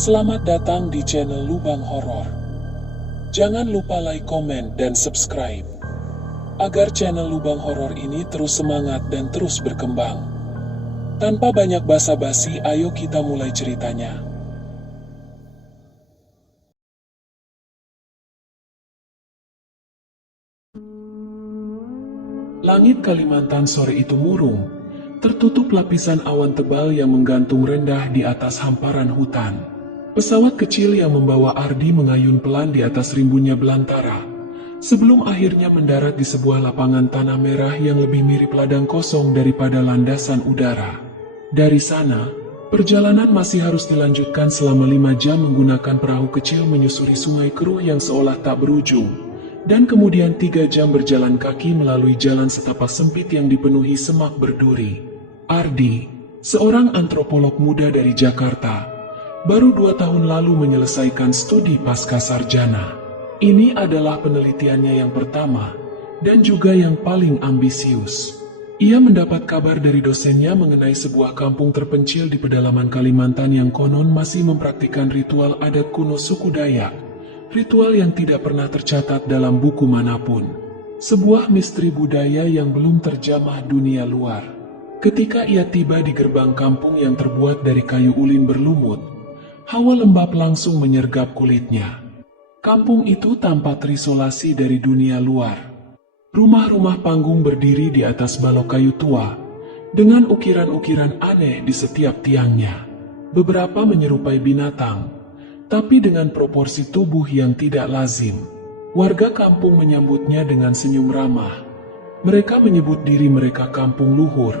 Selamat datang di channel Lubang Horor. Jangan lupa like, komen, dan subscribe agar channel Lubang Horor ini terus semangat dan terus berkembang. Tanpa banyak basa-basi, ayo kita mulai ceritanya. Langit Kalimantan sore itu murung, tertutup lapisan awan tebal yang menggantung rendah di atas hamparan hutan. Pesawat kecil yang membawa Ardi mengayun pelan di atas rimbunnya belantara, sebelum akhirnya mendarat di sebuah lapangan tanah merah yang lebih mirip ladang kosong daripada landasan udara. Dari sana, perjalanan masih harus dilanjutkan selama 5 jam menggunakan perahu kecil menyusuri sungai keruh yang seolah tak berujung, dan kemudian 3 jam berjalan kaki melalui jalan setapak sempit yang dipenuhi semak berduri. Ardi, seorang antropolog muda dari Jakarta, baru 2 tahun lalu menyelesaikan studi pasca sarjana. Ini adalah penelitiannya yang pertama, dan juga yang paling ambisius. Ia mendapat kabar dari dosennya mengenai sebuah kampung terpencil di pedalaman Kalimantan yang konon masih mempraktikkan ritual adat kuno suku Dayak. Ritual yang tidak pernah tercatat dalam buku manapun. Sebuah misteri budaya yang belum terjamah dunia luar. Ketika ia tiba di gerbang kampung yang terbuat dari kayu ulin berlumut, hawa lembab langsung menyergap kulitnya. Kampung itu tampak terisolasi dari dunia luar. Rumah-rumah panggung berdiri di atas balok kayu tua, dengan ukiran-ukiran aneh di setiap tiangnya. Beberapa menyerupai binatang, tapi dengan proporsi tubuh yang tidak lazim. Warga kampung menyambutnya dengan senyum ramah. Mereka menyebut diri mereka Kampung Luhur,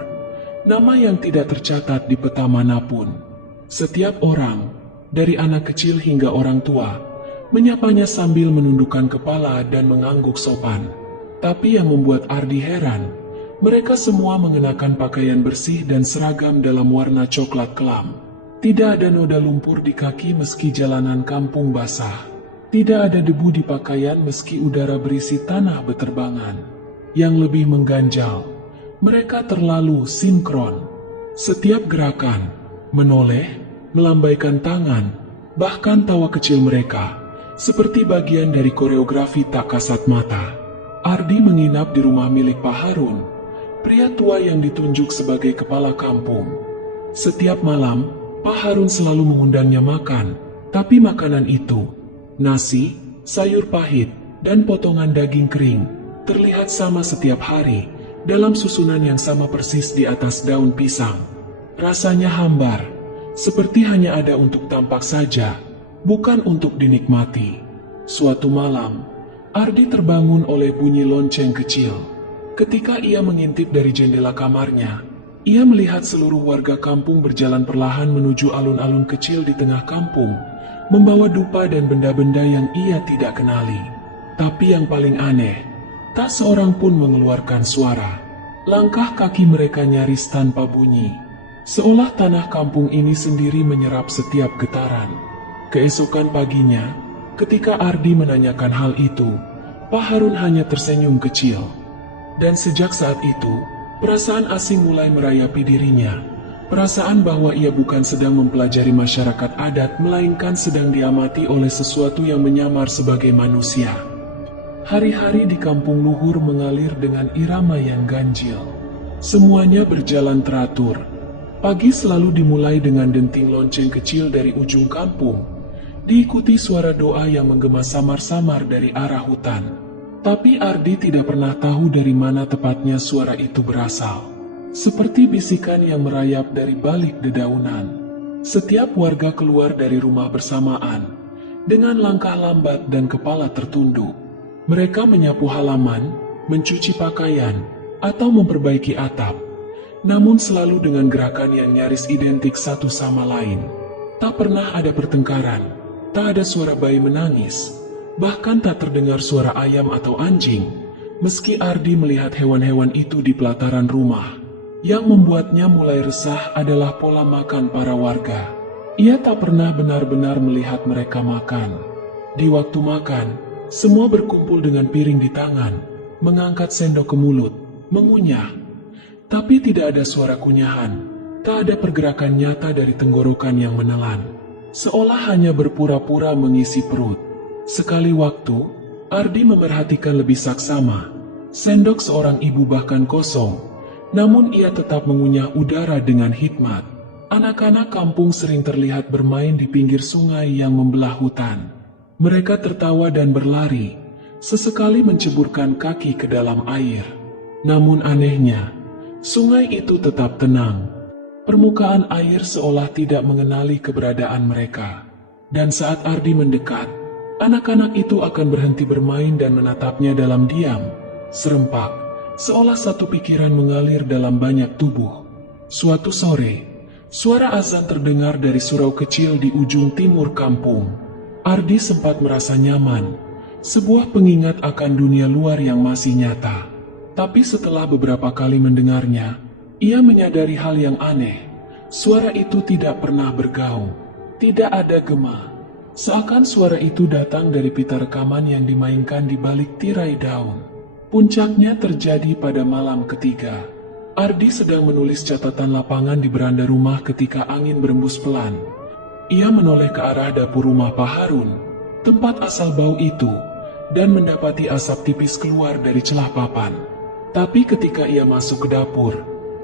nama yang tidak tercatat di peta manapun. Setiap orang, dari anak kecil hingga orang tua, menyapanya sambil menundukkan kepala dan mengangguk sopan. Tapi yang membuat Ardi heran, mereka semua mengenakan pakaian bersih dan seragam dalam warna coklat kelam. Tidak ada noda lumpur di kaki meski jalanan kampung basah. Tidak ada debu di pakaian meski udara berisi tanah beterbangan. Yang lebih mengganjal, mereka terlalu sinkron. Setiap gerakan, menoleh, melambaikan tangan, bahkan tawa kecil mereka, seperti bagian dari koreografi tak kasat mata. Ardi menginap di rumah milik Pak Harun, pria tua yang ditunjuk sebagai kepala kampung. Setiap malam, Pak Harun selalu mengundangnya makan, tapi makanan itu, nasi, sayur pahit, dan potongan daging kering, terlihat sama setiap hari, dalam susunan yang sama persis di atas daun pisang. Rasanya hambar, seperti hanya ada untuk tampak saja, bukan untuk dinikmati. Suatu malam, Ardi terbangun oleh bunyi lonceng kecil. Ketika ia mengintip dari jendela kamarnya, ia melihat seluruh warga kampung berjalan perlahan menuju alun-alun kecil di tengah kampung, membawa dupa dan benda-benda yang ia tidak kenali. Tapi yang paling aneh, tak seorang pun mengeluarkan suara. Langkah kaki mereka nyaris tanpa bunyi, seolah tanah kampung ini sendiri menyerap setiap getaran. Keesokan paginya, ketika Ardi menanyakan hal itu, Pak Harun hanya tersenyum kecil. Dan sejak saat itu, perasaan asing mulai merayapi dirinya. Perasaan bahwa ia bukan sedang mempelajari masyarakat adat, melainkan sedang diamati oleh sesuatu yang menyamar sebagai manusia. Hari-hari di Kampung Luhur mengalir dengan irama yang ganjil. Semuanya berjalan teratur. Pagi selalu dimulai dengan denting lonceng kecil dari ujung kampung, diikuti suara doa yang menggema samar-samar dari arah hutan. Tapi Ardi tidak pernah tahu dari mana tepatnya suara itu berasal. Seperti bisikan yang merayap dari balik dedaunan. Setiap warga keluar dari rumah bersamaan, dengan langkah lambat dan kepala tertunduk. Mereka menyapu halaman, mencuci pakaian, atau memperbaiki atap. Namun selalu dengan gerakan yang nyaris identik satu sama lain. Tak pernah ada pertengkaran, tak ada suara bayi menangis, bahkan tak terdengar suara ayam atau anjing, meski Ardi melihat hewan-hewan itu di pelataran rumah. Yang membuatnya mulai resah adalah pola makan para warga. Ia tak pernah benar-benar melihat mereka makan. Di waktu makan, semua berkumpul dengan piring di tangan, mengangkat sendok ke mulut, mengunyah. Tapi tidak ada suara kunyahan, tak ada pergerakan nyata dari tenggorokan yang menelan. seolah hanya berpura-pura mengisi perut. Sekali waktu, Ardi memerhatikan lebih saksama. Sendok seorang ibu bahkan kosong, namun ia tetap mengunyah udara dengan hikmat. Anak-anak kampung sering terlihat bermain di pinggir sungai yang membelah hutan. Mereka tertawa dan berlari, sesekali menceburkan kaki ke dalam air. Namun anehnya, sungai itu tetap tenang. Permukaan air seolah tidak mengenali keberadaan mereka. Dan saat Ardi mendekat, anak-anak itu akan berhenti bermain dan menatapnya dalam diam. Serempak, seolah satu pikiran mengalir dalam banyak tubuh. Suatu sore, suara azan terdengar dari surau kecil di ujung timur kampung. Ardi sempat merasa nyaman, sebuah pengingat akan dunia luar yang masih nyata. Tapi setelah beberapa kali mendengarnya, ia menyadari hal yang aneh. Suara itu tidak pernah bergaung, tidak ada gema. Seakan suara itu datang dari pita rekaman yang dimainkan di balik tirai daun. Puncaknya terjadi pada malam ketiga. Ardi sedang menulis catatan lapangan di beranda rumah ketika angin berembus pelan. Ia menoleh ke arah dapur rumah Pak Harun, tempat asal bau itu, dan mendapati asap tipis keluar dari celah papan. Tapi ketika ia masuk ke dapur,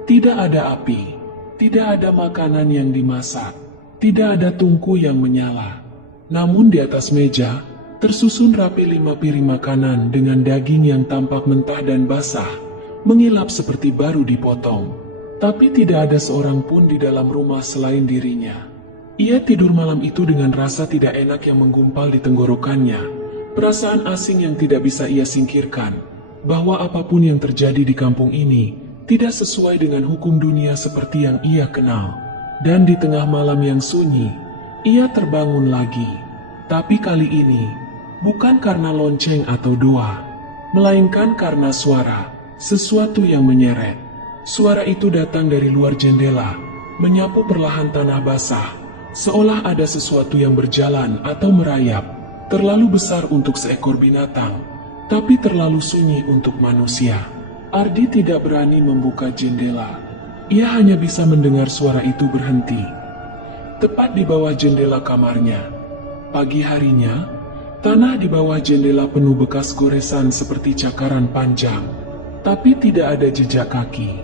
tidak ada api, tidak ada makanan yang dimasak, tidak ada tungku yang menyala. Namun di atas meja, tersusun rapi 5 piring makanan dengan daging yang tampak mentah dan basah, mengilap seperti baru dipotong. Tapi tidak ada seorang pun di dalam rumah selain dirinya. Ia tidur malam itu dengan rasa tidak enak yang menggumpal di tenggorokannya, perasaan asing yang tidak bisa ia singkirkan, bahwa apapun yang terjadi di kampung ini tidak sesuai dengan hukum dunia seperti yang ia kenal. Dan di tengah malam yang sunyi, ia terbangun lagi. Tapi kali ini, bukan karena lonceng atau doa, melainkan karena suara, sesuatu yang menyeret. Suara itu datang dari luar jendela, menyapu perlahan tanah basah, seolah ada sesuatu yang berjalan atau merayap, terlalu besar untuk seekor binatang, tapi terlalu sunyi untuk manusia. Ardi tidak berani membuka jendela. Ia hanya bisa mendengar suara itu berhenti, tepat di bawah jendela kamarnya. Pagi harinya, tanah di bawah jendela penuh bekas goresan seperti cakaran panjang, tapi tidak ada jejak kaki.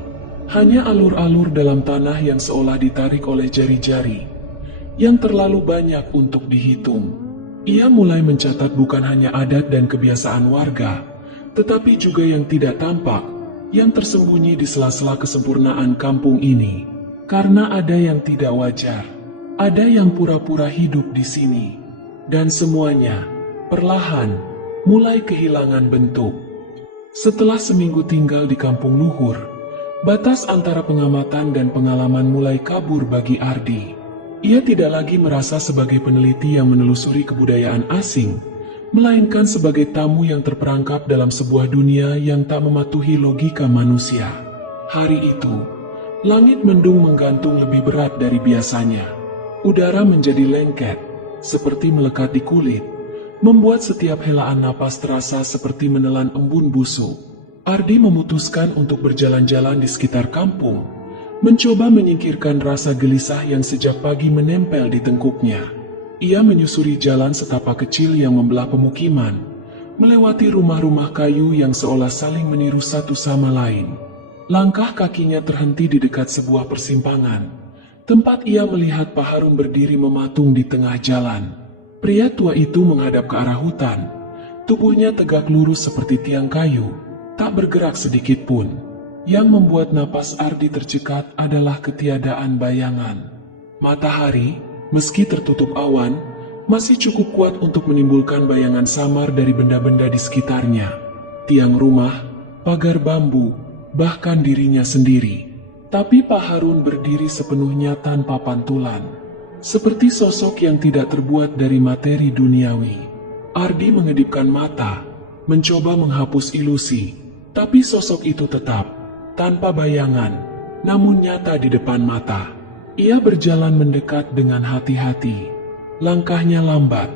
Hanya alur-alur dalam tanah yang seolah ditarik oleh jari-jari, yang terlalu banyak untuk dihitung. Ia mulai mencatat bukan hanya adat dan kebiasaan warga, tetapi juga yang tidak tampak, yang tersembunyi di sela-sela kesempurnaan kampung ini. Karena ada yang tidak wajar, ada yang pura-pura hidup di sini, dan semuanya perlahan mulai kehilangan bentuk. Setelah seminggu tinggal di kampung luhur, batas antara pengamatan dan pengalaman mulai kabur bagi Ardi. Ia tidak lagi merasa sebagai peneliti yang menelusuri kebudayaan asing, melainkan sebagai tamu yang terperangkap dalam sebuah dunia yang tak mematuhi logika manusia. Hari itu, langit mendung menggantung lebih berat dari biasanya. Udara menjadi lengket, seperti melekat di kulit, membuat setiap helaan napas terasa seperti menelan embun busuk. Ardi memutuskan untuk berjalan-jalan di sekitar kampung, mencoba menyingkirkan rasa gelisah yang sejak pagi menempel di tengkuknya. Ia menyusuri jalan setapak kecil yang membelah pemukiman, melewati rumah-rumah kayu yang seolah saling meniru satu sama lain. Langkah kakinya terhenti di dekat sebuah persimpangan, tempat ia melihat Pak Harun berdiri mematung di tengah jalan. Pria tua itu menghadap ke arah hutan, tubuhnya tegak lurus seperti tiang kayu, tak bergerak sedikit pun. Yang membuat napas Ardi tercekat adalah ketiadaan bayangan. Matahari, meski tertutup awan, masih cukup kuat untuk menimbulkan bayangan samar dari benda-benda di sekitarnya. Tiang rumah, pagar bambu, bahkan dirinya sendiri. Tapi Pak Harun berdiri sepenuhnya tanpa pantulan, seperti sosok yang tidak terbuat dari materi duniawi. Ardi mengedipkan mata, mencoba menghapus ilusi, tapi sosok itu tetap, tanpa bayangan, namun nyata di depan mata. Ia berjalan mendekat dengan hati-hati. Langkahnya lambat,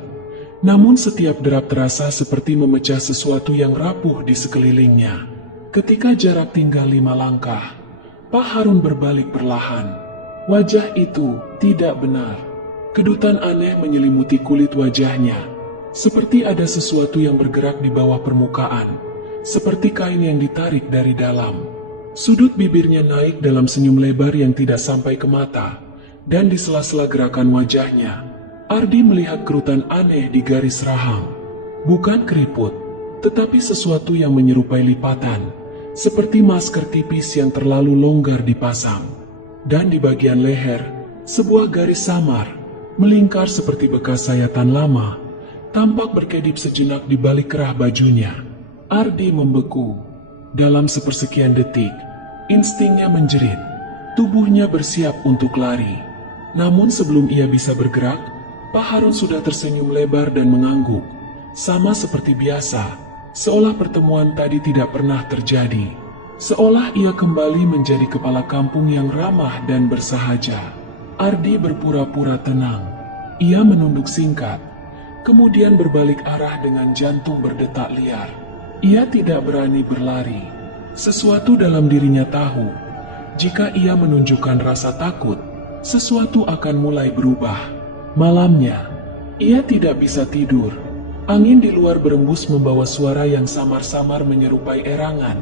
namun setiap derap terasa seperti memecah sesuatu yang rapuh di sekelilingnya. Ketika jarak tinggal 5 langkah, Pak Harun berbalik perlahan. Wajah itu tidak benar. Kedutan aneh menyelimuti kulit wajahnya, seperti ada sesuatu yang bergerak di bawah permukaan, seperti kain yang ditarik dari dalam. Sudut bibirnya naik dalam senyum lebar yang tidak sampai ke mata, dan di sela-sela gerakan wajahnya, Ardi melihat kerutan aneh di garis rahang. Bukan keriput, tetapi sesuatu yang menyerupai lipatan, seperti masker tipis yang terlalu longgar dipasang. Dan di bagian leher, sebuah garis samar, melingkar seperti bekas sayatan lama, tampak berkedip sejenak di balik kerah bajunya. Ardi membeku. Dalam sepersekian detik, instingnya menjerit. Tubuhnya bersiap untuk lari. Namun sebelum ia bisa bergerak, Pak Harun sudah tersenyum lebar dan mengangguk. Sama seperti biasa, seolah pertemuan tadi tidak pernah terjadi. Seolah ia kembali menjadi kepala kampung yang ramah dan bersahaja. Ardi berpura-pura tenang. Ia menunduk singkat, kemudian berbalik arah dengan jantung berdetak liar. Ia tidak berani berlari. Sesuatu dalam dirinya tahu, jika ia menunjukkan rasa takut, sesuatu akan mulai berubah. Malamnya, ia tidak bisa tidur. Angin di luar berembus membawa suara yang samar-samar menyerupai erangan,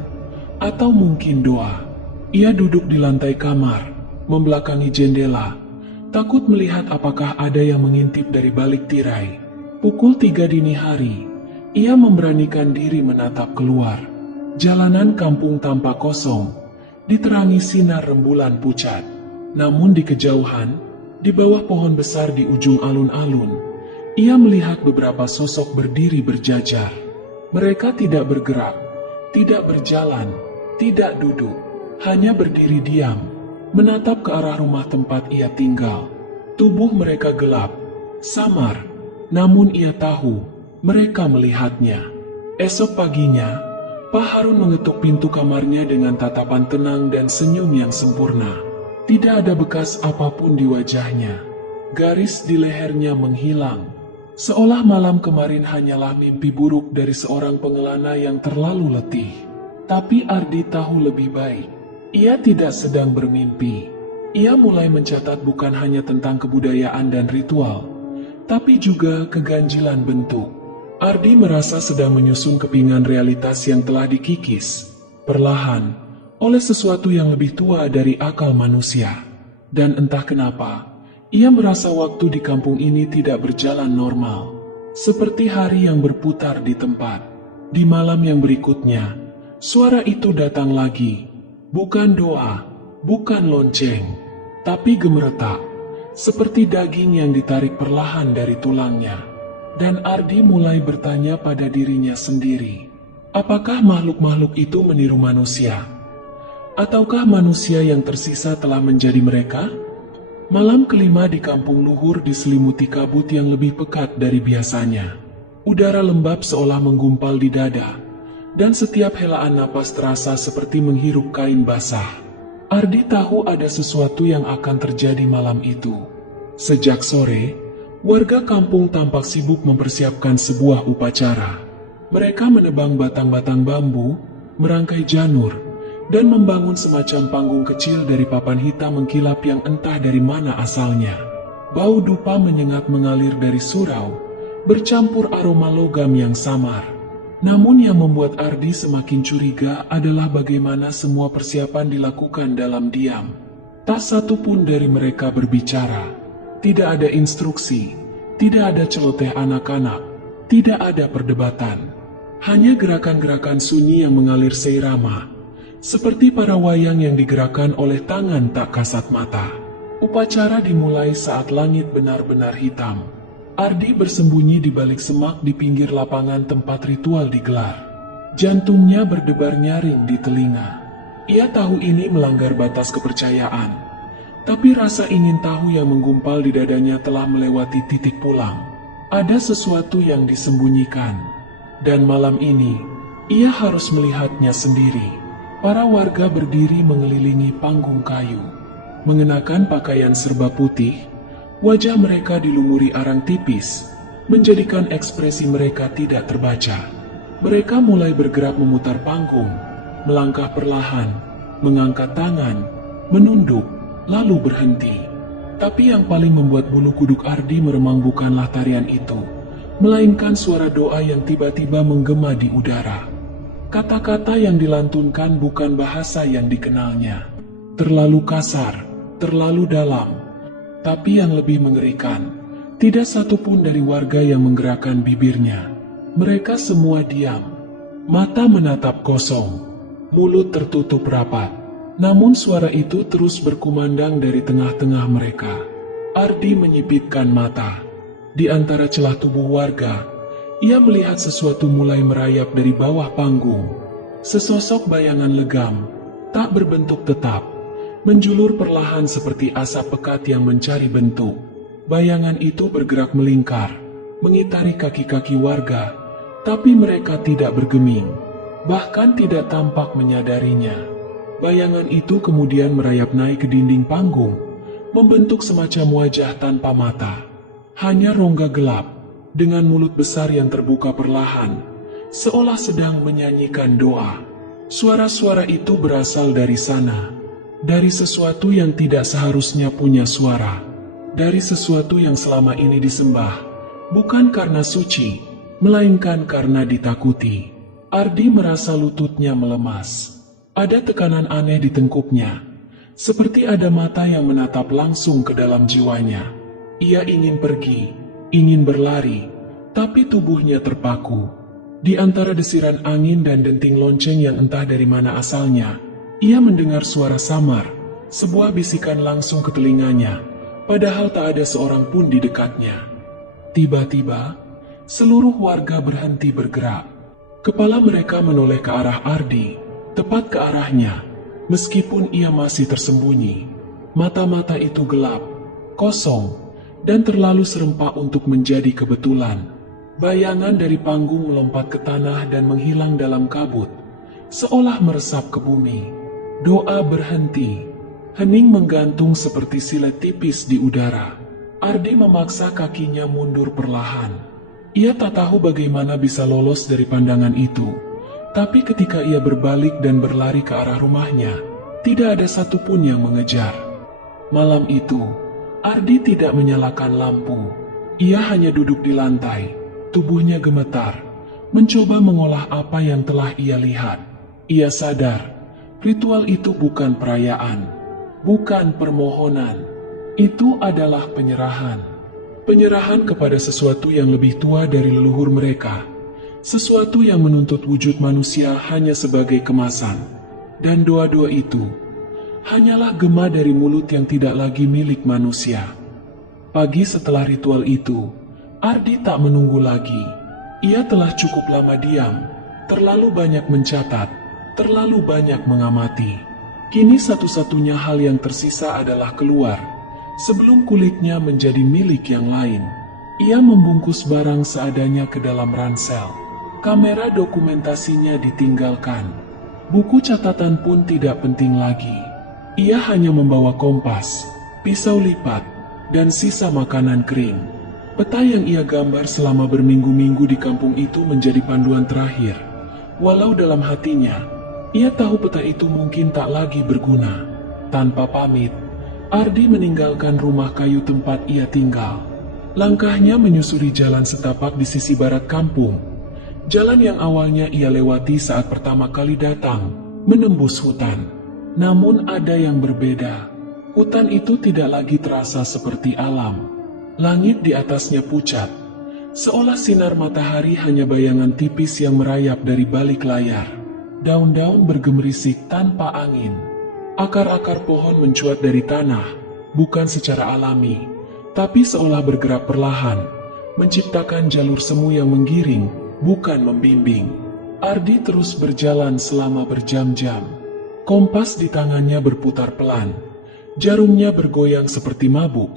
atau mungkin doa. Ia duduk di lantai kamar, membelakangi jendela, takut melihat apakah ada yang mengintip dari balik tirai. Pukul 3 dini hari, ia memberanikan diri menatap keluar. Jalanan kampung tampak kosong, diterangi sinar rembulan pucat. Namun di kejauhan, di bawah pohon besar di ujung alun-alun, ia melihat beberapa sosok berdiri berjajar. Mereka tidak bergerak, tidak berjalan, tidak duduk, hanya berdiri diam, menatap ke arah rumah tempat ia tinggal. Tubuh mereka gelap, samar, namun ia tahu mereka melihatnya. Esok paginya, Pak Harun mengetuk pintu kamarnya dengan tatapan tenang dan senyum yang sempurna. Tidak ada bekas apapun di wajahnya. Garis di lehernya menghilang, seolah malam kemarin hanyalah mimpi buruk dari seorang pengelana yang terlalu letih. Tapi Ardi tahu lebih baik. Ia tidak sedang bermimpi. Ia mulai mencatat bukan hanya tentang kebudayaan dan ritual, tapi juga keganjilan bentuk. Ardi merasa sedang menyusun kepingan realitas yang telah dikikis, perlahan, oleh sesuatu yang lebih tua dari akal manusia. Dan entah kenapa, ia merasa waktu di kampung ini tidak berjalan normal, seperti hari yang berputar di tempat. Di malam yang berikutnya, suara itu datang lagi. Bukan doa, bukan lonceng, tapi gemeretak, seperti daging yang ditarik perlahan dari tulangnya. Dan Ardi mulai bertanya pada dirinya sendiri, apakah makhluk-makhluk itu meniru manusia? Ataukah manusia yang tersisa telah menjadi mereka? Malam kelima di kampung luhur diselimuti kabut yang lebih pekat dari biasanya. Udara lembab seolah menggumpal di dada, dan setiap helaan napas terasa seperti menghirup kain basah. Ardi tahu ada sesuatu yang akan terjadi malam itu. Sejak sore, warga kampung tampak sibuk mempersiapkan sebuah upacara. Mereka menebang batang-batang bambu, merangkai janur, dan membangun semacam panggung kecil dari papan hitam mengkilap yang entah dari mana asalnya. Bau dupa menyengat mengalir dari surau, bercampur aroma logam yang samar. Namun yang membuat Ardi semakin curiga adalah bagaimana semua persiapan dilakukan dalam diam. Tak satu pun dari mereka berbicara. Tidak ada instruksi, tidak ada celoteh anak-anak, tidak ada perdebatan. Hanya gerakan-gerakan sunyi yang mengalir seirama, seperti para wayang yang digerakkan oleh tangan tak kasat mata. Upacara dimulai saat langit benar-benar hitam. Ardi bersembunyi di balik semak di pinggir lapangan tempat ritual digelar. Jantungnya berdebar nyaring di telinga. Ia tahu ini melanggar batas kepercayaan, tapi rasa ingin tahu yang menggumpal di dadanya telah melewati titik pulang. Ada sesuatu yang disembunyikan, dan malam ini ia harus melihatnya sendiri. Para warga berdiri mengelilingi panggung kayu, mengenakan pakaian serba putih. Wajah mereka dilumuri arang tipis, menjadikan ekspresi mereka tidak terbaca. Mereka mulai bergerak memutar panggung, melangkah perlahan, mengangkat tangan, menunduk, lalu berhenti. Tapi yang paling membuat bulu kuduk Ardi meremang bukanlah tarian itu, melainkan suara doa yang tiba-tiba menggema di udara. Kata-kata yang dilantunkan bukan bahasa yang dikenalnya. Terlalu kasar, terlalu dalam. Tapi yang lebih mengerikan, tidak satupun dari warga yang menggerakkan bibirnya. Mereka semua diam. Mata menatap kosong, mulut tertutup rapat. Namun suara itu terus berkumandang dari tengah-tengah mereka. Ardi menyipitkan mata. Di antara celah tubuh warga, ia melihat sesuatu mulai merayap dari bawah panggung. Sesosok bayangan legam, tak berbentuk tetap, menjulur perlahan seperti asap pekat yang mencari bentuk. Bayangan itu bergerak melingkar, mengitari kaki-kaki warga, tapi mereka tidak bergeming, bahkan tidak tampak menyadarinya. Bayangan itu kemudian merayap naik ke dinding panggung, membentuk semacam wajah tanpa mata. Hanya rongga gelap, dengan mulut besar yang terbuka perlahan, seolah sedang menyanyikan doa. Suara-suara itu berasal dari sana, dari sesuatu yang tidak seharusnya punya suara, dari sesuatu yang selama ini disembah, bukan karena suci, melainkan karena ditakuti. Ardi merasa lututnya melemas. Ada tekanan aneh di tengkuknya, seperti ada mata yang menatap langsung ke dalam jiwanya. Ia ingin pergi, ingin berlari, tapi tubuhnya terpaku. Di antara desiran angin dan denting lonceng yang entah dari mana asalnya, ia mendengar suara samar, sebuah bisikan langsung ke telinganya, padahal tak ada seorang pun di dekatnya. Tiba-tiba, seluruh warga berhenti bergerak. Kepala mereka menoleh ke arah Ardi, tepat ke arahnya, meskipun ia masih tersembunyi. Mata-mata itu gelap, kosong, dan terlalu serempak untuk menjadi kebetulan. Bayangan dari panggung melompat ke tanah dan menghilang dalam kabut, seolah meresap ke bumi. Doa berhenti, hening menggantung seperti silet tipis di udara. Ardi memaksa kakinya mundur perlahan. Ia tak tahu bagaimana bisa lolos dari pandangan itu, tapi ketika ia berbalik dan berlari ke arah rumahnya, tidak ada satupun yang mengejar. Malam itu, Ardi tidak menyalakan lampu. Ia hanya duduk di lantai, tubuhnya gemetar, mencoba mengolah apa yang telah ia lihat. Ia sadar, ritual itu bukan perayaan, bukan permohonan. Itu adalah penyerahan. Penyerahan kepada sesuatu yang lebih tua dari leluhur mereka. Sesuatu yang menuntut wujud manusia hanya sebagai kemasan. Dan doa-doa itu hanyalah gema dari mulut yang tidak lagi milik manusia. Pagi setelah ritual itu, Ardi tak menunggu lagi. Ia telah cukup lama diam, terlalu banyak mencatat, terlalu banyak mengamati. Kini satu-satunya hal yang tersisa adalah keluar, sebelum kulitnya menjadi milik yang lain. Ia membungkus barang seadanya ke dalam ransel. Kamera dokumentasinya ditinggalkan. Buku catatan pun tidak penting lagi. Ia hanya membawa kompas, pisau lipat, dan sisa makanan kering. Peta yang ia gambar selama berminggu-minggu di kampung itu menjadi panduan terakhir. Walau dalam hatinya, ia tahu peta itu mungkin tak lagi berguna. Tanpa pamit, Ardi meninggalkan rumah kayu tempat ia tinggal. Langkahnya menyusuri jalan setapak di sisi barat kampung. Jalan yang awalnya ia lewati saat pertama kali datang, menembus hutan. Namun ada yang berbeda. Hutan itu tidak lagi terasa seperti alam. Langit di atasnya pucat, seolah sinar matahari hanya bayangan tipis yang merayap dari balik layar. Daun-daun bergemerisik tanpa angin. Akar-akar pohon mencuat dari tanah, bukan secara alami, tapi seolah bergerak perlahan, menciptakan jalur semu yang menggiring, bukan membimbing. Ardi terus berjalan selama berjam-jam. Kompas di tangannya berputar pelan. Jarumnya bergoyang seperti mabuk,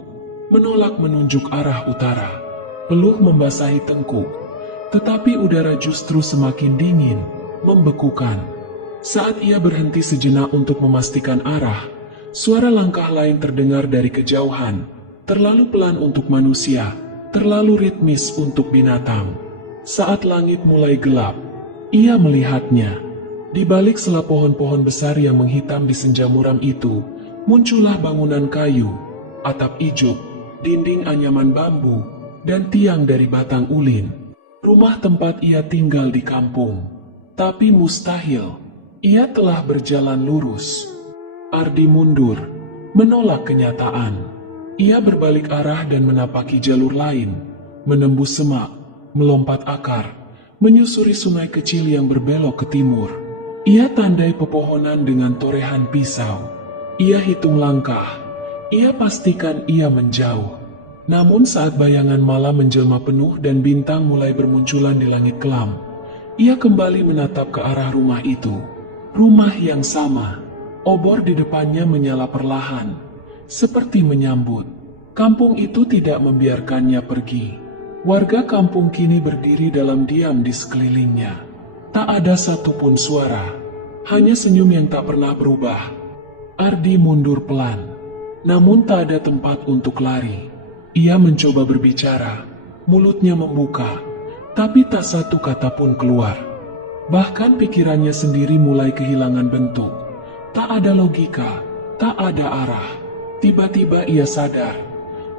menolak menunjuk arah utara. Peluh membasahi tengkuk, tetapi udara justru semakin dingin, membekukan. Saat ia berhenti sejenak untuk memastikan arah, suara langkah lain terdengar dari kejauhan, terlalu pelan untuk manusia, terlalu ritmis untuk binatang. Saat langit mulai gelap, ia melihatnya. Di balik sela pohon-pohon besar yang menghitam di senja muram itu, muncullah bangunan kayu. atap ijuk, dinding anyaman bambu, dan tiang dari batang ulin. Rumah tempat ia tinggal di kampung. Tapi mustahil, ia telah berjalan lurus. Ardi mundur, menolak kenyataan. Ia berbalik arah dan menapaki jalur lain, menembus semak, melompat akar, menyusuri sungai kecil yang berbelok ke timur. Ia tandai pepohonan dengan torehan pisau. Ia hitung langkah. Ia pastikan ia menjauh. Namun saat bayangan malam menjelma penuh dan bintang mulai bermunculan di langit kelam, ia kembali menatap ke arah rumah itu. Rumah yang sama. Obor di depannya menyala perlahan, seperti menyambut. Kampung itu tidak membiarkannya pergi. Warga kampung kini berdiri dalam diam di sekelilingnya. Tak ada satupun suara, hanya senyum yang tak pernah berubah. Ardi mundur pelan, namun tak ada tempat untuk lari. Ia mencoba berbicara, mulutnya membuka, tapi tak satu kata pun keluar. Bahkan pikirannya sendiri mulai kehilangan bentuk. Tak ada logika, tak ada arah. Tiba-tiba ia sadar,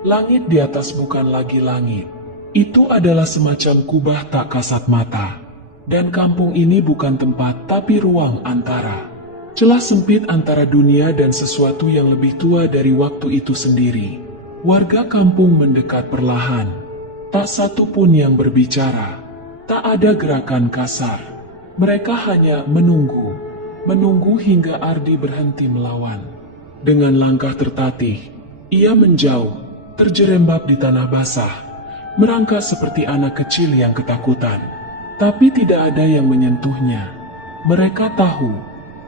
langit di atas bukan lagi langit. Itu adalah semacam kubah tak kasat mata. Dan kampung ini bukan tempat tapi ruang antara. Celah sempit antara dunia dan sesuatu yang lebih tua dari waktu itu sendiri. Warga kampung mendekat perlahan. Tak satu pun yang berbicara. Tak ada gerakan kasar. Mereka hanya menunggu. Menunggu hingga Ardi berhenti melawan. Dengan langkah tertatih, ia menjauh, terjerembab di tanah basah, merangkak seperti anak kecil yang ketakutan. Tapi tidak ada yang menyentuhnya. Mereka tahu,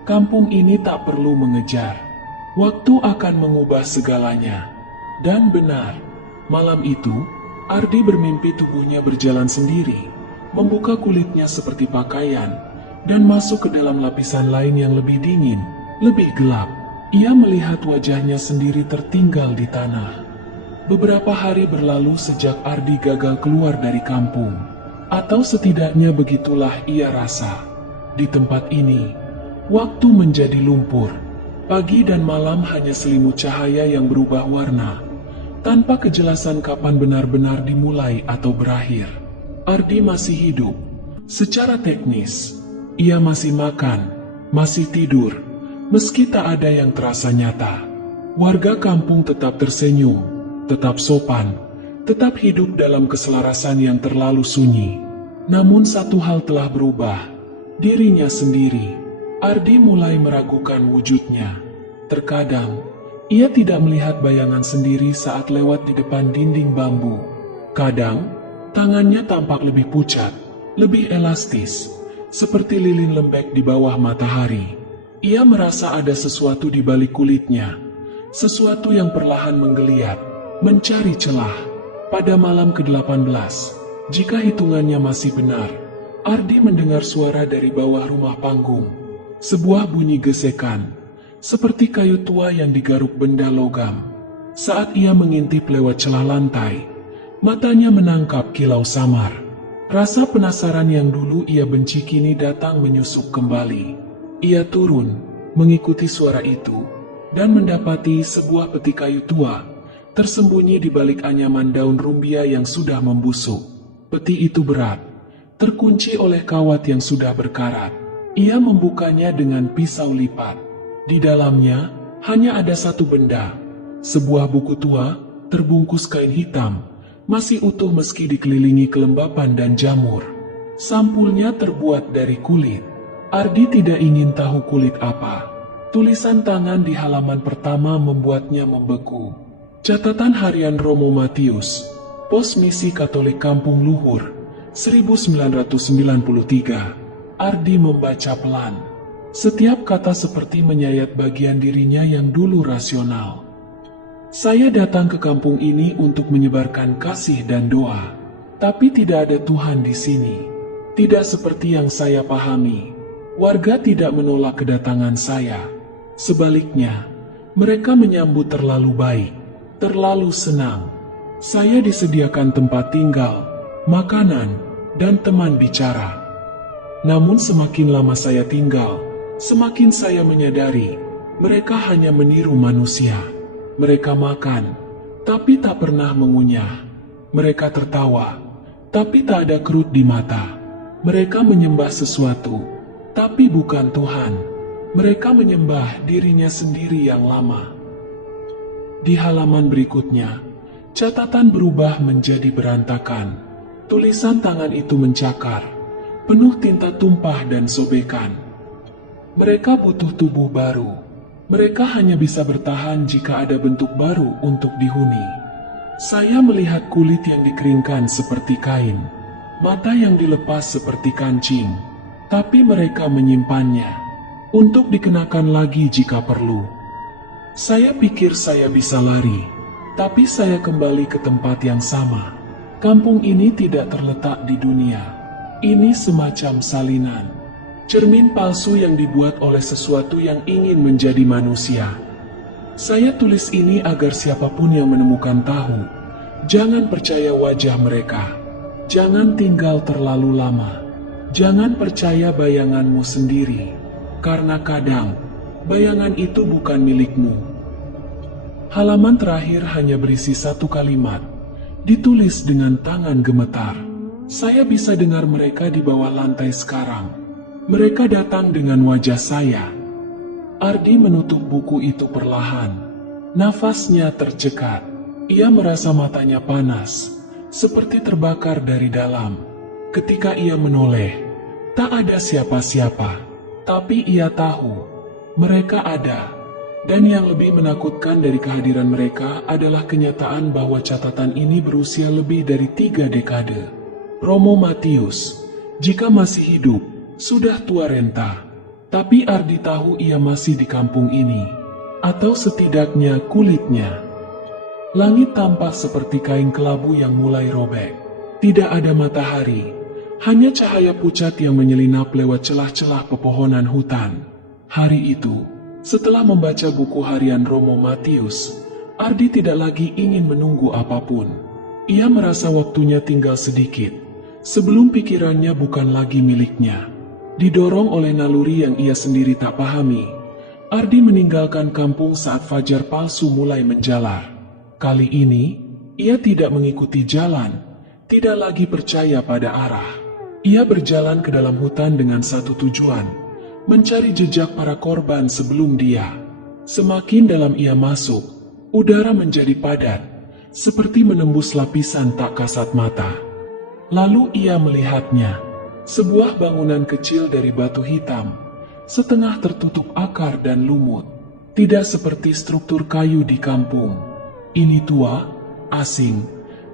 kampung ini tak perlu mengejar. Waktu akan mengubah segalanya. Dan benar, malam itu, Ardi bermimpi tubuhnya berjalan sendiri, membuka kulitnya seperti pakaian, dan masuk ke dalam lapisan lain yang lebih dingin, lebih gelap. Ia melihat wajahnya sendiri tertinggal di tanah. Beberapa hari berlalu sejak Ardi gagal keluar dari kampung. Atau setidaknya begitulah ia rasa. Di tempat ini, waktu menjadi lumpur. Pagi dan malam hanya selimut cahaya yang berubah warna, tanpa kejelasan kapan benar-benar dimulai atau berakhir. Ardi masih hidup. Secara teknis, ia masih makan, masih tidur, meski tak ada yang terasa nyata. Warga kampung tetap tersenyum, tetap sopan, tetap hidup dalam keselarasan yang terlalu sunyi. Namun satu hal telah berubah, dirinya sendiri. Ardi mulai meragukan wujudnya. Terkadang, ia tidak melihat bayangan sendiri saat lewat di depan dinding bambu. Kadang, tangannya tampak lebih pucat, lebih elastis, seperti lilin lembek di bawah matahari. Ia merasa ada sesuatu di balik kulitnya, sesuatu yang perlahan menggeliat, mencari celah. Pada malam ke-18, jika hitungannya masih benar, Ardi mendengar suara dari bawah rumah panggung. Sebuah bunyi gesekan, seperti kayu tua yang digaruk benda logam. Saat ia mengintip lewat celah lantai, matanya menangkap kilau samar. Rasa penasaran yang dulu ia benci kini datang menyusup kembali. Ia turun, mengikuti suara itu, dan mendapati sebuah peti kayu tua, tersembunyi di balik anyaman daun rumbia yang sudah membusuk. Peti itu berat, terkunci oleh kawat yang sudah berkarat. Ia membukanya dengan pisau lipat. Di dalamnya hanya ada satu benda, sebuah buku tua, terbungkus kain hitam, masih utuh meski dikelilingi kelembapan dan jamur. Sampulnya terbuat dari kulit. Ardi tidak ingin tahu kulit apa. Tulisan tangan di halaman pertama membuatnya membeku. Catatan harian Romo Matius, Pos Misi Katolik Kampung Luhur, 1993. Ardi membaca pelan. Setiap kata seperti menyayat bagian dirinya yang dulu rasional. Saya datang ke kampung ini untuk menyebarkan kasih dan doa. Tapi tidak ada Tuhan di sini. Tidak seperti yang saya pahami. Warga tidak menolak kedatangan saya. Sebaliknya, mereka menyambut terlalu baik, terlalu senang. Saya disediakan tempat tinggal, makanan, dan teman bicara. Namun semakin lama saya tinggal, semakin saya menyadari, mereka hanya meniru manusia. Mereka makan, tapi tak pernah mengunyah. Mereka tertawa, tapi tak ada kerut di mata. Mereka menyembah sesuatu, tapi bukan Tuhan. Mereka menyembah dirinya sendiri yang lama. Di halaman berikutnya, catatan berubah menjadi berantakan. Tulisan tangan itu mencakar, penuh tinta tumpah dan sobekan. Mereka butuh tubuh baru. Mereka hanya bisa bertahan jika ada bentuk baru untuk dihuni. Saya melihat kulit yang dikeringkan seperti kain, mata yang dilepas seperti kancing, tapi mereka menyimpannya untuk dikenakan lagi jika perlu. Saya pikir saya bisa lari, tapi saya kembali ke tempat yang sama. Kampung ini tidak terletak di dunia. Ini semacam salinan, cermin palsu yang dibuat oleh sesuatu yang ingin menjadi manusia. Saya tulis ini agar siapapun yang menemukan tahu, jangan percaya wajah mereka. Jangan tinggal terlalu lama. Jangan percaya bayanganmu sendiri, karena kadang bayangan itu bukan milikmu. Halaman terakhir hanya berisi satu kalimat, ditulis dengan tangan gemetar. Saya bisa dengar mereka di bawah lantai sekarang. Mereka datang dengan wajah saya. Ardi menutup buku itu perlahan. Nafasnya tercekat. Ia merasa matanya panas, seperti terbakar dari dalam. Ketika ia menoleh, tak ada siapa-siapa. Tapi ia tahu, mereka ada. Dan yang lebih menakutkan dari kehadiran mereka adalah kenyataan bahwa catatan ini berusia lebih dari 3 dekade. Romo Matius, jika masih hidup, sudah tua renta. Tapi Ardi tahu ia masih di kampung ini, atau setidaknya kulitnya. Langit tampak seperti kain kelabu yang mulai robek. Tidak ada matahari, hanya cahaya pucat yang menyelinap lewat celah-celah pepohonan hutan. Hari itu, setelah membaca buku harian Romo Matius, Ardi tidak lagi ingin menunggu apapun. Ia merasa waktunya tinggal sedikit, sebelum pikirannya bukan lagi miliknya. Didorong oleh naluri yang ia sendiri tak pahami, Ardi meninggalkan kampung saat fajar palsu mulai menjalar. Kali ini, ia tidak mengikuti jalan, tidak lagi percaya pada arah. Ia berjalan ke dalam hutan dengan satu tujuan, mencari jejak para korban sebelum dia. Semakin dalam ia masuk, udara menjadi padat, seperti menembus lapisan tak kasat mata. Lalu ia melihatnya. Sebuah bangunan kecil dari batu hitam, setengah tertutup akar dan lumut. Tidak seperti struktur kayu di kampung. Ini tua, asing,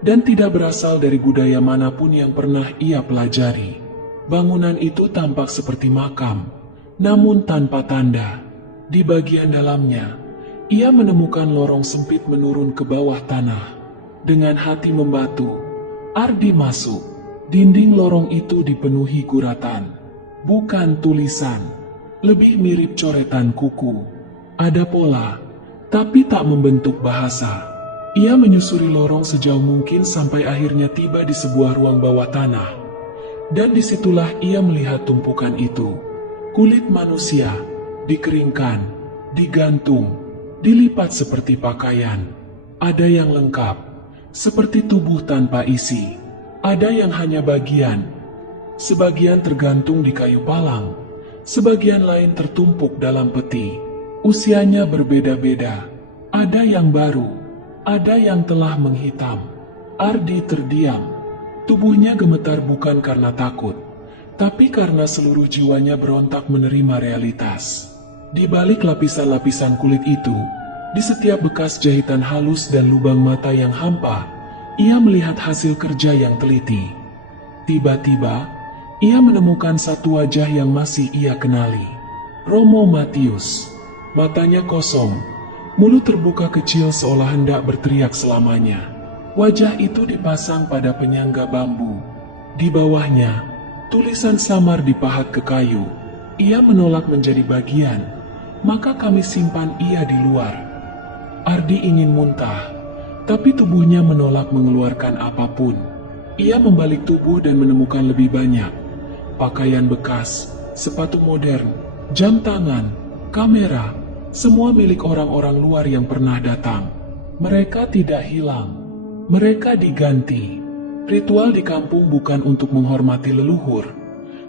dan tidak berasal dari budaya manapun yang pernah ia pelajari. Bangunan itu tampak seperti makam, namun tanpa tanda. Di bagian dalamnya, ia menemukan lorong sempit menurun ke bawah tanah. Dengan hati membatu, Ardi masuk. Dinding lorong itu dipenuhi guratan, bukan tulisan, lebih mirip coretan kuku. Ada pola, tapi tak membentuk bahasa. Ia menyusuri lorong sejauh mungkin sampai akhirnya tiba di sebuah ruang bawah tanah. Dan disitulah ia melihat tumpukan itu. Kulit manusia, dikeringkan, digantung, dilipat seperti pakaian. Ada yang lengkap, seperti tubuh tanpa isi. Ada yang hanya bagian, sebagian tergantung di kayu palang, sebagian lain tertumpuk dalam peti. Usianya berbeda-beda, ada yang baru, ada yang telah menghitam. Ardi terdiam, tubuhnya gemetar bukan karena takut, tapi karena seluruh jiwanya berontak menerima realitas. Di balik lapisan-lapisan kulit itu, di setiap bekas jahitan halus dan lubang mata yang hampa, ia melihat hasil kerja yang teliti. Tiba-tiba, ia menemukan satu wajah yang masih ia kenali. Romo Matius. Matanya kosong, mulut terbuka kecil seolah hendak berteriak selamanya. Wajah itu dipasang pada penyangga bambu. Di bawahnya, tulisan samar dipahat ke kayu. Ia menolak menjadi bagian, maka kami simpan ia di luar. Ardi ingin muntah, tapi tubuhnya menolak mengeluarkan apapun. Ia membalik tubuh dan menemukan lebih banyak. Pakaian bekas, sepatu modern, jam tangan, kamera, semua milik orang-orang luar yang pernah datang. Mereka tidak hilang. Mereka diganti. Ritual di kampung bukan untuk menghormati leluhur,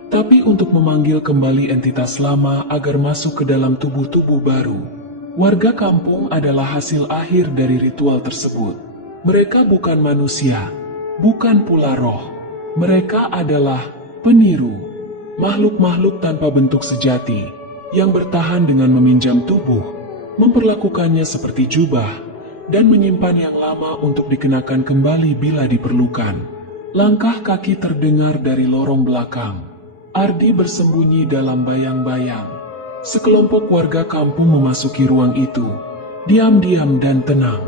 tapi untuk memanggil kembali entitas lama agar masuk ke dalam tubuh-tubuh baru. Warga kampung adalah hasil akhir dari ritual tersebut. Mereka bukan manusia, bukan pula roh. Mereka adalah peniru, makhluk-makhluk tanpa bentuk sejati, yang bertahan dengan meminjam tubuh, memperlakukannya seperti jubah, dan menyimpan yang lama untuk dikenakan kembali bila diperlukan. Langkah kaki terdengar dari lorong belakang. Ardi bersembunyi dalam bayang-bayang. Sekelompok warga kampung memasuki ruang itu, diam-diam dan tenang.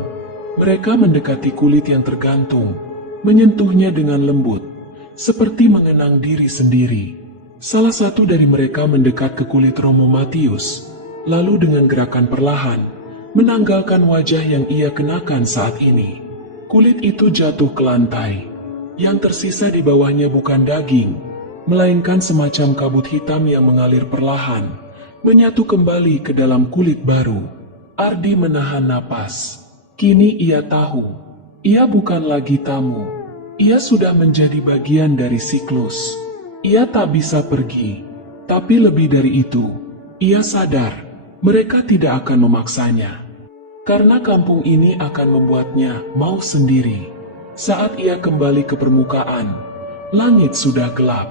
Mereka mendekati kulit yang tergantung, menyentuhnya dengan lembut, seperti mengenang diri sendiri. Salah satu dari mereka mendekat ke kulit Romo Matius, lalu dengan gerakan perlahan, menanggalkan wajah yang ia kenakan saat ini. Kulit itu jatuh ke lantai. Yang tersisa di bawahnya bukan daging, melainkan semacam kabut hitam yang mengalir perlahan, menyatu kembali ke dalam kulit baru. Ardi menahan napas. Kini ia tahu, ia bukan lagi tamu. Ia sudah menjadi bagian dari siklus. Ia tak bisa pergi, tapi lebih dari itu, ia sadar mereka tidak akan memaksanya. Karena kampung ini akan membuatnya mau sendiri. Saat ia kembali ke permukaan, langit sudah gelap.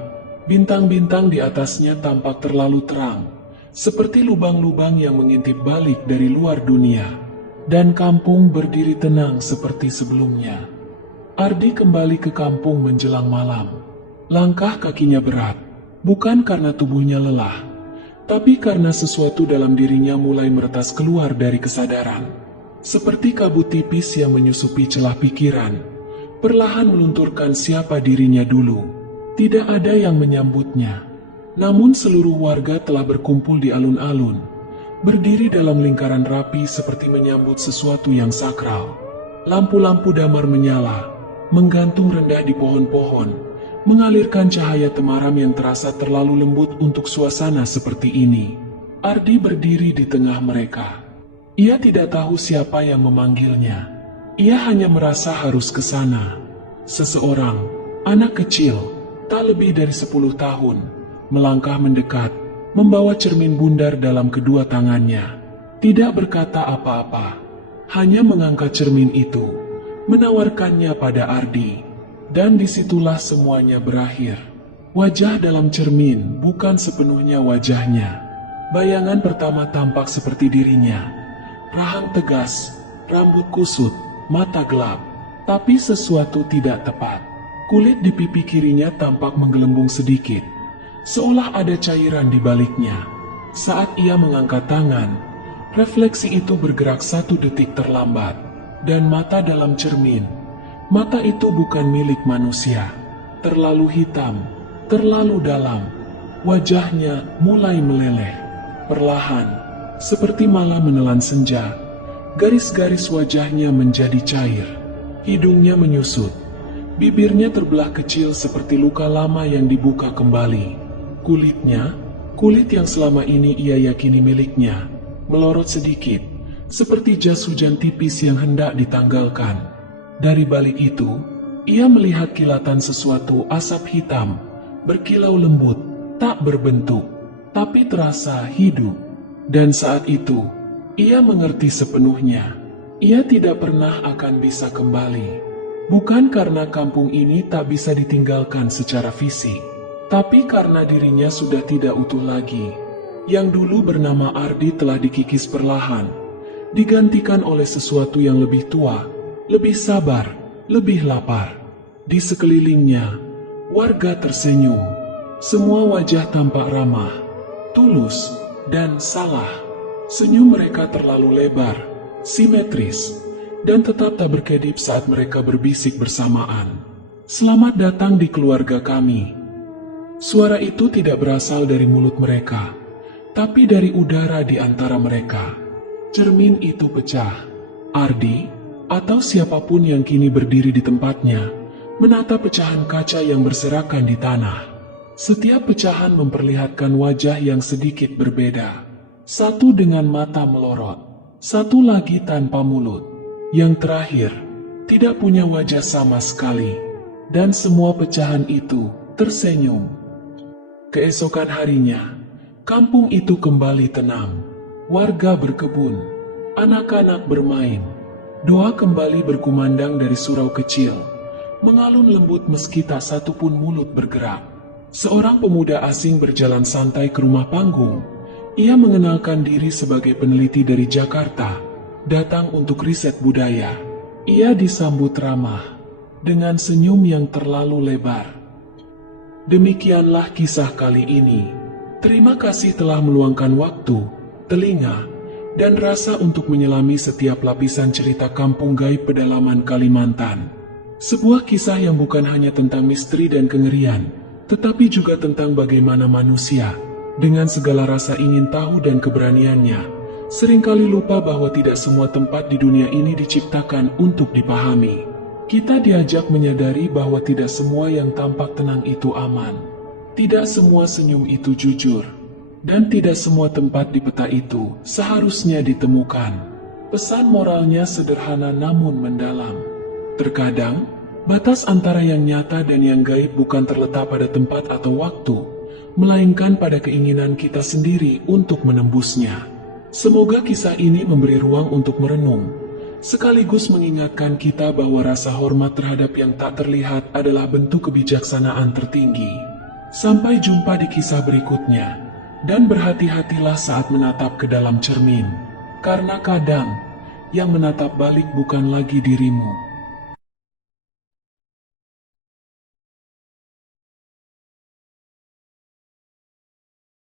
Bintang-bintang di atasnya tampak terlalu terang, seperti lubang-lubang yang mengintip balik dari luar dunia. Dan kampung berdiri tenang seperti sebelumnya. Ardi kembali ke kampung menjelang malam. Langkah kakinya berat, bukan karena tubuhnya lelah, tapi karena sesuatu dalam dirinya mulai meretas keluar dari kesadaran. Seperti kabut tipis yang menyusupi celah pikiran, perlahan melunturkan siapa dirinya dulu. Tidak ada yang menyambutnya. Namun seluruh warga telah berkumpul di alun-alun, berdiri dalam lingkaran rapi seperti menyambut sesuatu yang sakral. Lampu-lampu damar menyala, menggantung rendah di pohon-pohon, mengalirkan cahaya temaram yang terasa terlalu lembut untuk suasana seperti ini. Ardi berdiri di tengah mereka. Ia tidak tahu siapa yang memanggilnya. Ia hanya merasa harus ke sana. Seseorang, anak kecil, tak lebih dari 10 tahun, melangkah mendekat, membawa cermin bundar dalam kedua tangannya. Tidak berkata apa-apa, hanya mengangkat cermin itu, menawarkannya pada Ardi. Dan disitulah semuanya berakhir. Wajah dalam cermin bukan sepenuhnya wajahnya. Bayangan pertama tampak seperti dirinya. Rahang tegas, rambut kusut, mata gelap. Tapi sesuatu tidak tepat. Kulit di pipi kirinya tampak menggelembung sedikit, seolah ada cairan di baliknya. Saat ia mengangkat tangan, refleksi itu bergerak 1 detik terlambat. Dan mata dalam cermin, mata itu bukan milik manusia. Terlalu hitam, terlalu dalam. Wajahnya mulai meleleh. Perlahan, seperti malam menelan senja, garis-garis wajahnya menjadi cair. Hidungnya menyusut. Bibirnya terbelah kecil seperti luka lama yang dibuka kembali. Kulitnya, kulit yang selama ini ia yakini miliknya, melorot sedikit, seperti jas hujan tipis yang hendak ditanggalkan. Dari balik itu, ia melihat kilatan sesuatu asap hitam, berkilau lembut, tak berbentuk, tapi terasa hidup. Dan saat itu, ia mengerti sepenuhnya. Ia tidak pernah akan bisa kembali. Bukan karena kampung ini tak bisa ditinggalkan secara fisik, tapi karena dirinya sudah tidak utuh lagi. Yang dulu bernama Ardi telah dikikis perlahan, digantikan oleh sesuatu yang lebih tua, lebih sabar, lebih lapar. Di sekelilingnya, warga tersenyum. Semua wajah tampak ramah, tulus, dan salah. Senyum mereka terlalu lebar, simetris, dan tetap tak berkedip saat mereka berbisik bersamaan. "Selamat datang di keluarga kami." Suara itu tidak berasal dari mulut mereka, tapi dari udara di antara mereka. Cermin itu pecah. Ardi, atau siapapun yang kini berdiri di tempatnya, menatap pecahan kaca yang berserakan di tanah. Setiap pecahan memperlihatkan wajah yang sedikit berbeda. Satu dengan mata melorot, satu lagi tanpa mulut. Yang terakhir, tidak punya wajah sama sekali. Dan semua pecahan itu tersenyum. Keesokan harinya, kampung itu kembali tenang. Warga berkebun, anak-anak bermain. Doa kembali berkumandang dari surau kecil, mengalun lembut meski tak satupun mulut bergerak. Seorang pemuda asing berjalan santai ke rumah panggung. Ia mengenalkan diri sebagai peneliti dari Jakarta, datang untuk riset budaya. Ia disambut ramah, dengan senyum yang terlalu lebar. Demikianlah kisah kali ini. Terima kasih telah meluangkan waktu, telinga, dan rasa untuk menyelami setiap lapisan cerita kampung gaib pedalaman Kalimantan. Sebuah kisah yang bukan hanya tentang misteri dan kengerian, tetapi juga tentang bagaimana manusia, dengan segala rasa ingin tahu dan keberaniannya, seringkali lupa bahwa tidak semua tempat di dunia ini diciptakan untuk dipahami. Kita diajak menyadari bahwa tidak semua yang tampak tenang itu aman. Tidak semua senyum itu jujur. Dan tidak semua tempat di peta itu seharusnya ditemukan. Pesan moralnya sederhana namun mendalam. Terkadang, batas antara yang nyata dan yang gaib bukan terletak pada tempat atau waktu, melainkan pada keinginan kita sendiri untuk menembusnya. Semoga kisah ini memberi ruang untuk merenung, sekaligus mengingatkan kita bahwa rasa hormat terhadap yang tak terlihat adalah bentuk kebijaksanaan tertinggi. Sampai jumpa di kisah berikutnya, dan berhati-hatilah saat menatap ke dalam cermin, karena kadang yang menatap balik bukan lagi dirimu,